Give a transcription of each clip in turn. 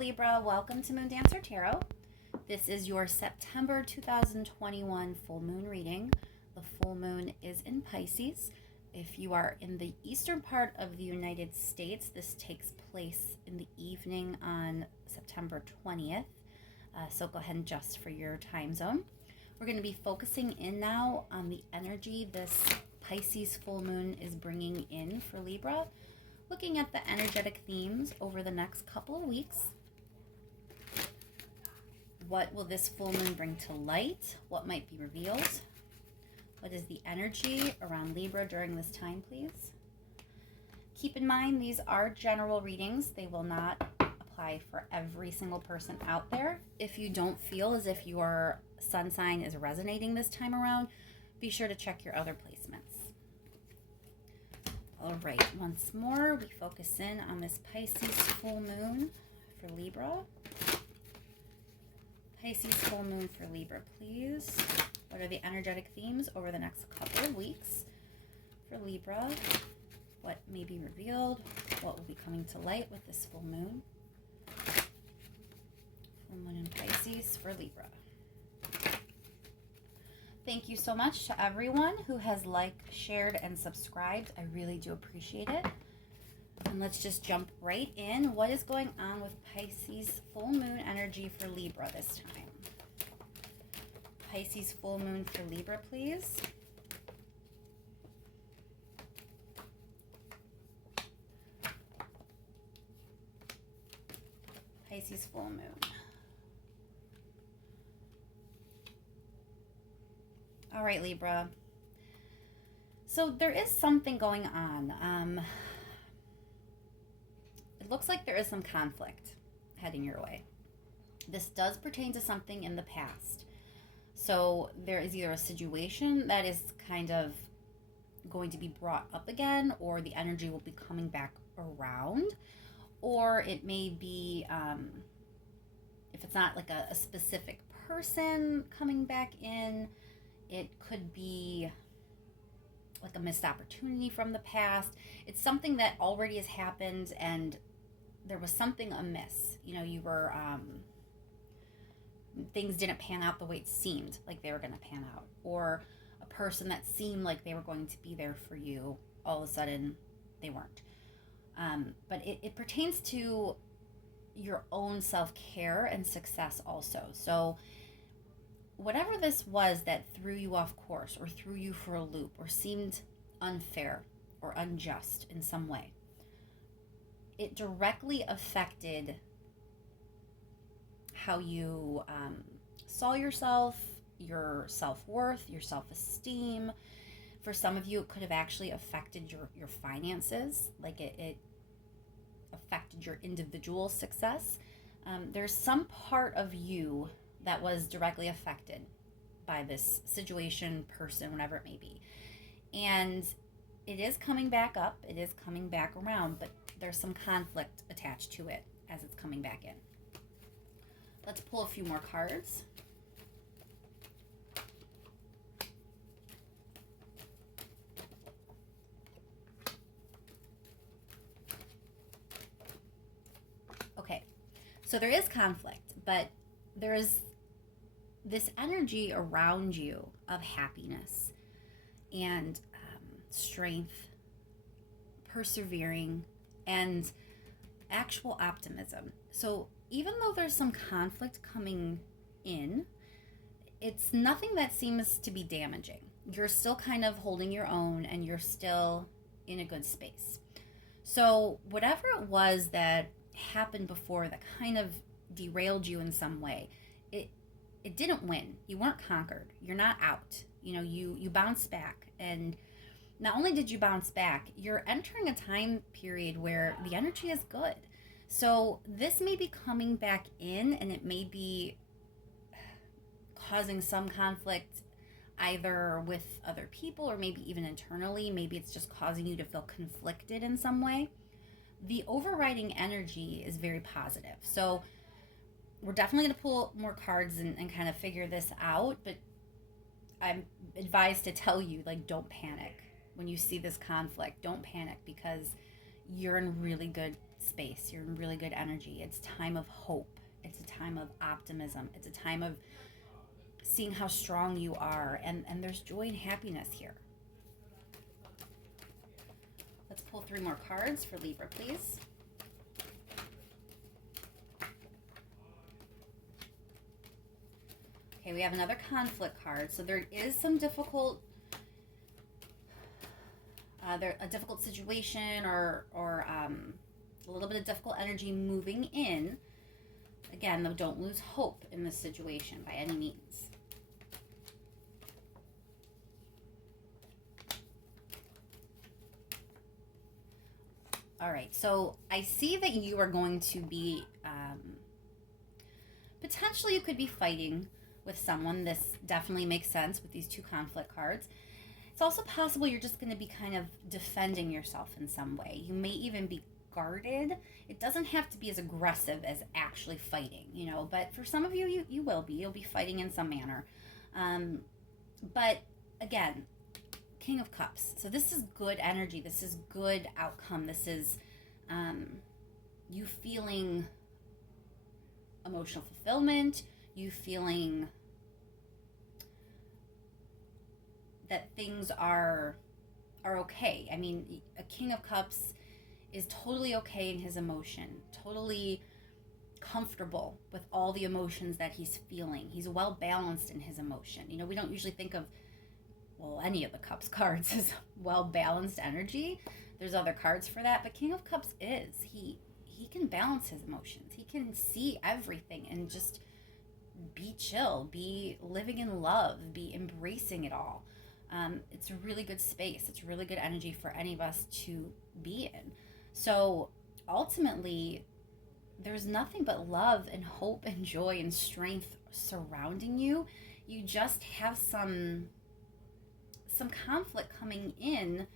Libra, welcome to Moon Dancer Tarot. This is your September 2021 full moon reading. The full moon is in Pisces. If you are in the eastern part of the United States, this takes place in the evening on September 20th. So go ahead and adjust for your time zone. We're going to be focusing in now on the energy this Pisces full moon is bringing in for Libra, looking at the energetic themes over the next couple of weeks. What will this full moon bring to light? What might be revealed? What is the energy around Libra during this time, please? Keep in mind, these are general readings. They will not apply for every single person out there. If you don't feel as if your sun sign is resonating this time around, be sure to check your other placements. All right, once more, we focus in on this Pisces full moon for Libra. Pisces full moon for Libra, please. What are the energetic themes over the next couple of weeks for Libra? What may be revealed? What will be coming to light with this full moon? Full moon in Pisces for Libra. Thank you so much to everyone who has liked, shared, and subscribed. I really do appreciate it. And let's just jump right in. What is going on with Pisces full moon energy for Libra this time? Pisces full moon for Libra, please. Pisces full moon. All right, Libra. So there is something going on. It looks like there is some conflict heading your way. This does pertain to something in the past. So there is either a situation that is kind of going to be brought up again, or the energy will be coming back around, or it may be, if it's not like a specific person coming back in, it could be like a missed opportunity from the past. It's something that already has happened and there was something amiss. You know, you were, things didn't pan out the way it seemed like they were going to pan out. Or a person that seemed like they were going to be there for you, all of a sudden they weren't. But it pertains to your own self-care and success also. So whatever this was that threw you off course or threw you for a loop or seemed unfair or unjust in some way, it directly affected how you saw yourself, your self-worth, your self-esteem. For some of you, it could have actually affected your finances, like it affected your individual success. There's some part of you that was directly affected by this situation, person, whatever it may be. And it is coming back up, it is coming back around, but there's some conflict attached to it as it's coming back in. Let's pull a few more cards. Okay, so there is conflict, but there is this energy around you of happiness and strength, persevering, and actual optimism. So even though there's some conflict coming in, it's nothing that seems to be damaging. You're still kind of holding your own and you're still in a good space. So whatever it was that happened before that kind of derailed you in some way, it didn't win. You weren't conquered. You're not out. You know, you bounced back. And not only did you bounce back, you're entering a time period where the energy is good. So this may be coming back in and it may be causing some conflict either with other people or maybe even internally. Maybe it's just causing you to feel conflicted in some way. The overriding energy is very positive. So we're definitely going to pull more cards and kind of figure this out, but I'm advised to tell you, like, don't panic when you see this conflict. Don't panic because you're in really good space. You're in really good energy. It's time of hope. It's a time of optimism. It's a time of seeing how strong you are. And there's joy and happiness here. Let's pull 3 more cards for Libra, please. Okay, we have another conflict card. So there is some difficult, a difficult situation or a little bit of difficult energy moving in. Again, though, don't lose hope in this situation by any means. All right, so I see that you are going to be, potentially you could be fighting with someone. This definitely makes sense with these 2 conflict cards. It's also possible you're just going to be kind of defending yourself in some way. You may even be guarded. It doesn't have to be as aggressive as actually fighting, but for some of you, you will be. You'll be fighting in some manner. But again, King of Cups. So this is good energy. This is good outcome. This is you feeling emotional fulfillment, you feeling that things are okay. I mean, a King of Cups is totally okay in his emotion, totally comfortable with all the emotions that he's feeling. He's well balanced in his emotion. We don't usually think of, any of the Cups cards is well balanced energy. There's other cards for that, but King of Cups is. He can balance his emotions. He can see everything and just be chill, be living in love, be embracing it all. It's a really good space. It's really good energy for any of us to be in. So ultimately, there's nothing but love and hope and joy and strength surrounding you. You just have some conflict coming in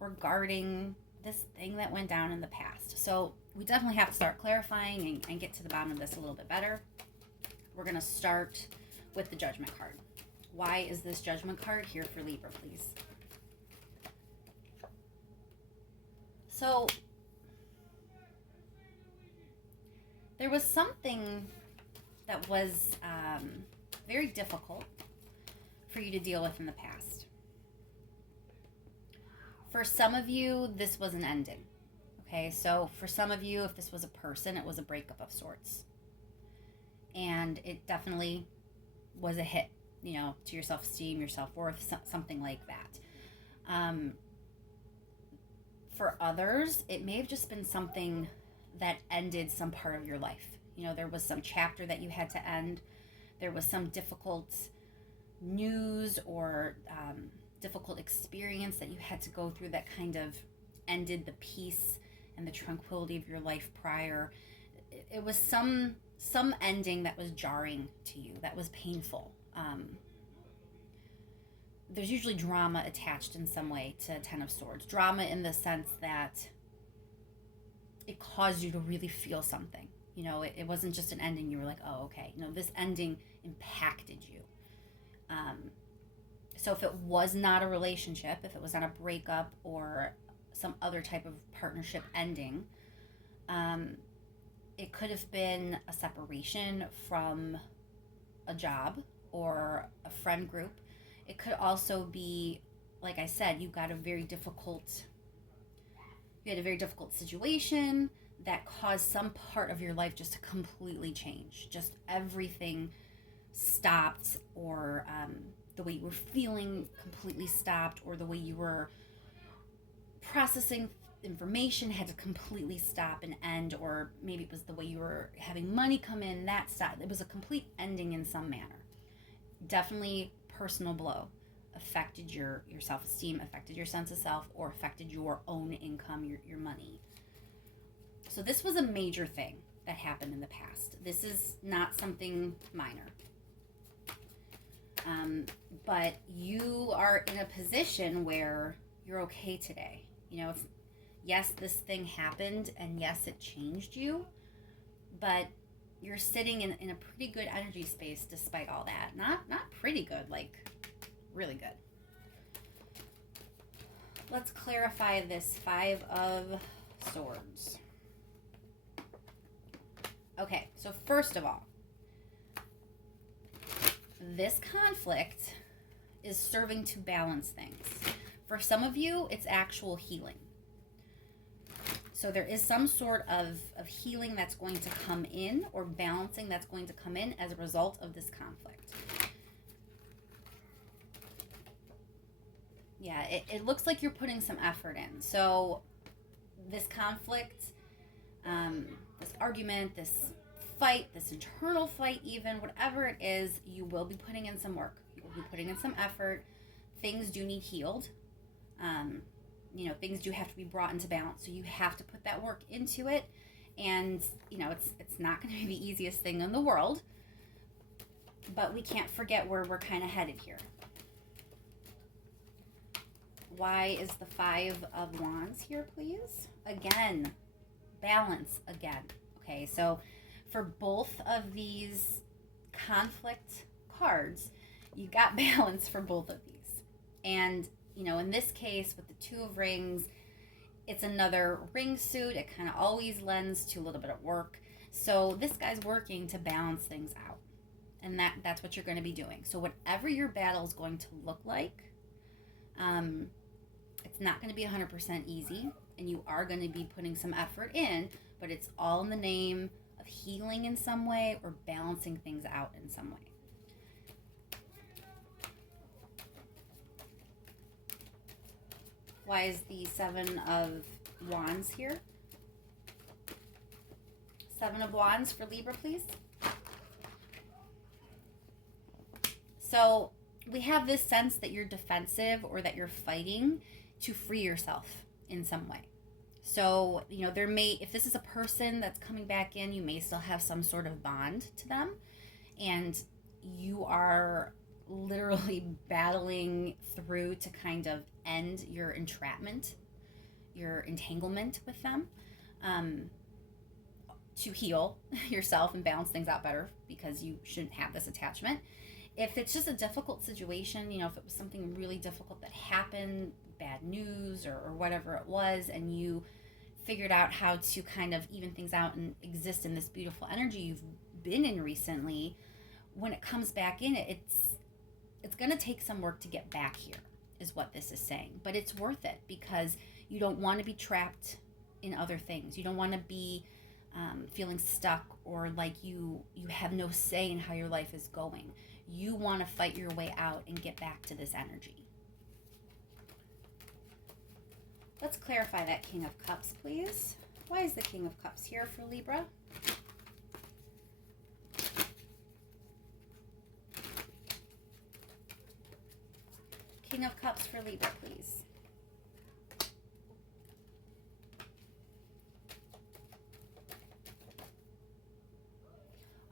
regarding this thing that went down in the past. So we definitely have to start clarifying and get to the bottom of this a little bit better. We're going to start with the Judgment card. Why is this Judgment card here for Libra, please? So there was something that was very difficult for you to deal with in the past. For some of you, this was an ending. Okay, so for some of you, if this was a person, it was a breakup of sorts. And it definitely was a hit, to your self-esteem, your self-worth, something like that. For others, it may have just been something that ended some part of your life. There was some chapter that you had to end. There was some difficult news or difficult experience that you had to go through that kind of ended the peace and the tranquility of your life prior. It was some ending that was jarring to you, that was painful. There's usually drama attached in some way to Ten of Swords. Drama in the sense that it caused you to really feel something. It wasn't just an ending. You were like, oh, okay. This ending impacted you. So if it was not a relationship, if it was not a breakup or some other type of partnership ending, it could have been a separation from a job or a friend group. It could also be, like I said, you had a very difficult situation that caused some part of your life just to completely change. Just everything stopped, or the way you were feeling completely stopped, or the way you were processing information had to completely stop and end, or maybe it was the way you were having money come in, that stopped. It was a complete ending in some manner. Definitely personal blow. Affected your self-esteem, affected your sense of self, or affected your own income, your money. So this was a major thing that happened in the past. This is not something minor. But you are in a position where you're okay today. Yes, this thing happened, and yes, it changed you, but you're sitting in a pretty good energy space despite all that. Not pretty good, like really good. Let's clarify this 5 of Swords. Okay, so first of all, this conflict is serving to balance things. For some of you, it's actual healing. So there is some sort of healing that's going to come in, or balancing that's going to come in as a result of this conflict. Yeah, it looks like you're putting some effort in. So this conflict, this argument, this fight, this internal fight, even, whatever it is, you will be putting in some work. You will be putting in some effort. Things do need healed. Things do have to be brought into balance. So you have to put that work into it. And, it's not going to be the easiest thing in the world. But we can't forget where we're kind of headed here. Why is the 5 of Wands here, please? Again, balance again. Okay, so for both of these conflict cards, you got balance for both of these. And, in this case, with the 2 of Rings, it's another ring suit. It kind of always lends to a little bit of work. So this guy's working to balance things out. And that's what you're going to be doing. So whatever your battle is going to look like, it's not going to be 100% easy, and you are going to be putting some effort in, but it's all in the name of healing in some way or balancing things out in some way. Why is the 7 of Wands here? 7 of Wands for Libra, please. So we have this sense that you're defensive or that you're fighting to free yourself in some way. So, if this is a person that's coming back in, you may still have some sort of bond to them, and you are literally battling through to kind of end your entrapment, your entanglement with them, to heal yourself and balance things out better, because you shouldn't have this attachment. If it's just a difficult situation, if it was something really difficult that happened, bad news or whatever it was, and you figured out how to kind of even things out and exist in this beautiful energy you've been in recently, when it comes back in, it's going to take some work to get back here, is what this is saying. But it's worth it, because you don't want to be trapped in other things. You don't want to be feeling stuck or like you have no say in how your life is going. You want to fight your way out and get back to this energy. Let's clarify that King of Cups, please. Why is the King of Cups here for Libra? King of Cups for Libra, please.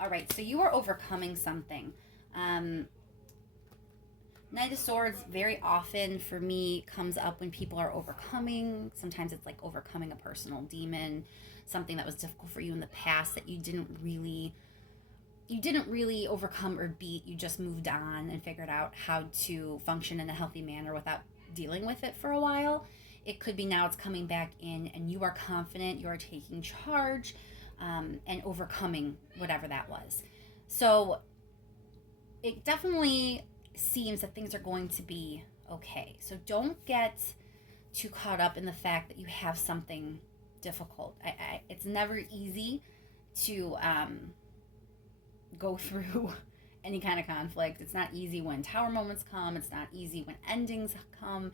All right, so you are overcoming something. Knight of Swords very often for me comes up when people are overcoming. Sometimes it's like overcoming a personal demon, something that was difficult for you in the past that you didn't really overcome or beat. You just moved on and figured out how to function in a healthy manner without dealing with it for a while. It could be now it's coming back in and you are confident, you are taking charge, and overcoming whatever that was. So it definitely seems that things are going to be okay. So don't get too caught up in the fact that you have something difficult. It's never easy to go through any kind of conflict. It's not easy when tower moments come. It's not easy when endings come.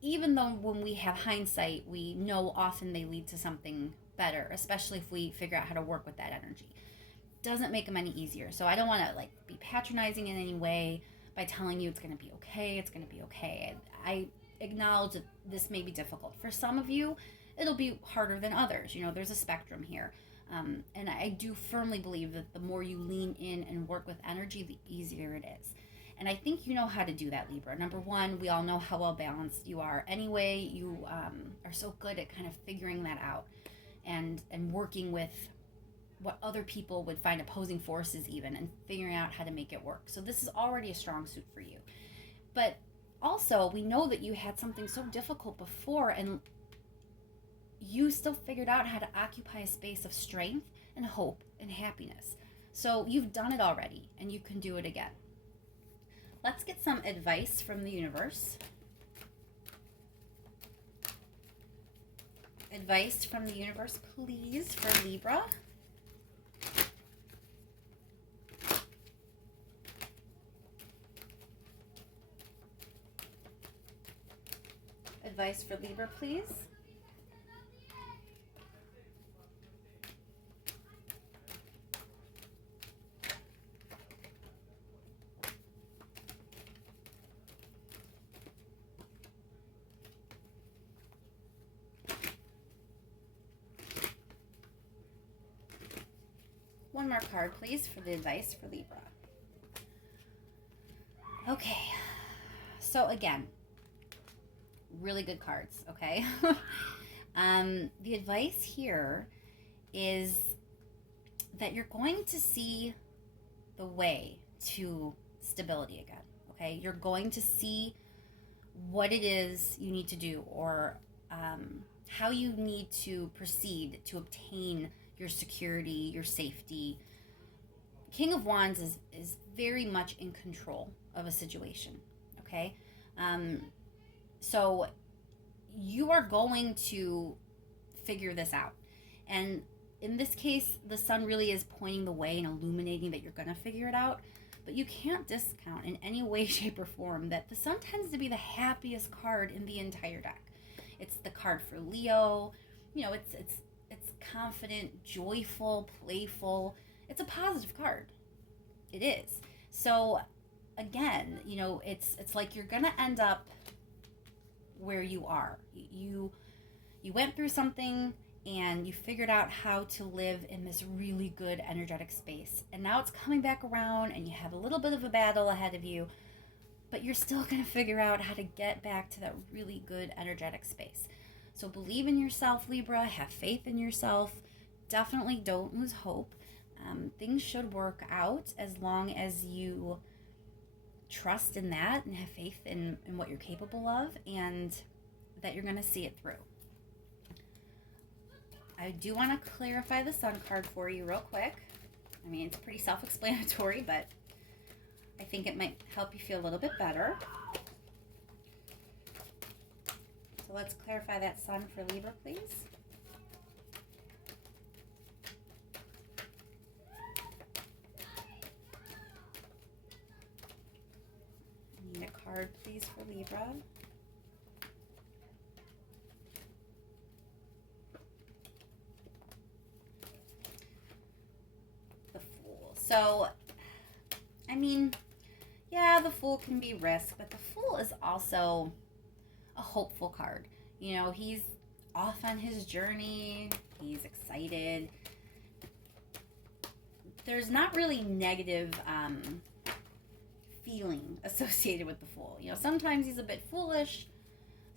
Even though when we have hindsight, we know often they lead to something better, especially if we figure out how to work with that energy. Doesn't make them any easier. So I don't want to be patronizing in any way by telling you it's going to be okay. It's going to be okay. I acknowledge that this may be difficult. For some of you, it'll be harder than others. There's a spectrum here. And I do firmly believe that the more you lean in and work with energy, the easier it is. And I think you know how to do that, Libra. Number one, we all know how well balanced you are anyway. You are so good at kind of figuring that out and working with what other people would find opposing forces even, and figuring out how to make it work. So this is already a strong suit for you. But also, we know that you had something so difficult before, and you still figured out how to occupy a space of strength and hope and happiness. So you've done it already and you can do it again. Let's get some advice from the universe. Advice from the universe, please, for Libra. Advice for Libra, please. One more card, please, for the advice for Libra. Okay. So again, really good cards, okay? The advice here is that you're going to see the way to stability again, okay? You're going to see what it is you need to do, or how you need to proceed to obtain your security, your safety. King of Wands is very much in control of a situation, okay? So you are going to figure this out. And in this case, the sun really is pointing the way and illuminating that you're going to figure it out. But you can't discount in any way, shape, or form that the sun tends to be the happiest card in the entire deck. It's the card for Leo. You know, it's confident, joyful, playful. It's a positive card. It is. So again, you know, it's like you're gonna end up where you are. You went through something and you figured out how to live in this really good energetic space. And now it's coming back around and you have a little bit of a battle ahead of you, but you're still going to figure out how to get back to that really good energetic space. So believe in yourself, Libra. Have faith in yourself. Definitely don't lose hope. Things should work out as long as you trust in that and have faith in what you're capable of, and that you're going to see it through. I do want to clarify the sun card for you real quick. I mean, it's pretty self-explanatory, but I think it might help you feel a little bit better. So let's clarify that sun for Libra, please. I need a card, please, for Libra. So, I mean, yeah, the Fool can be risk, but the Fool is also a hopeful card. You know, he's off on his journey. He's excited. There's not really negative feeling associated with the Fool. You know, sometimes he's a bit foolish.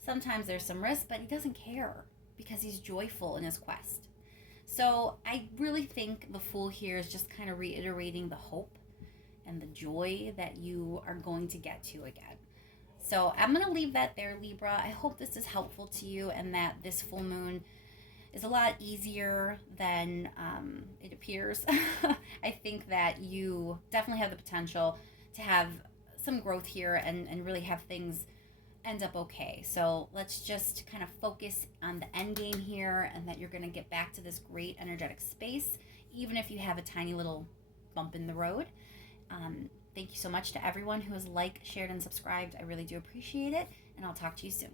Sometimes there's some risk, but he doesn't care because he's joyful in his quest. So I really think the Fool here is just kind of reiterating the hope and the joy that you are going to get to again. So I'm going to leave that there, Libra. I hope this is helpful to you and that this full moon is a lot easier than it appears. I think that you definitely have the potential to have some growth here and really have things end up okay. So let's just kind of focus on the end game here, and that you're going to get back to this great energetic space, even if you have a tiny little bump in the road. Thank you so much to everyone who has liked, shared, and subscribed. I really do appreciate it, and I'll talk to you soon.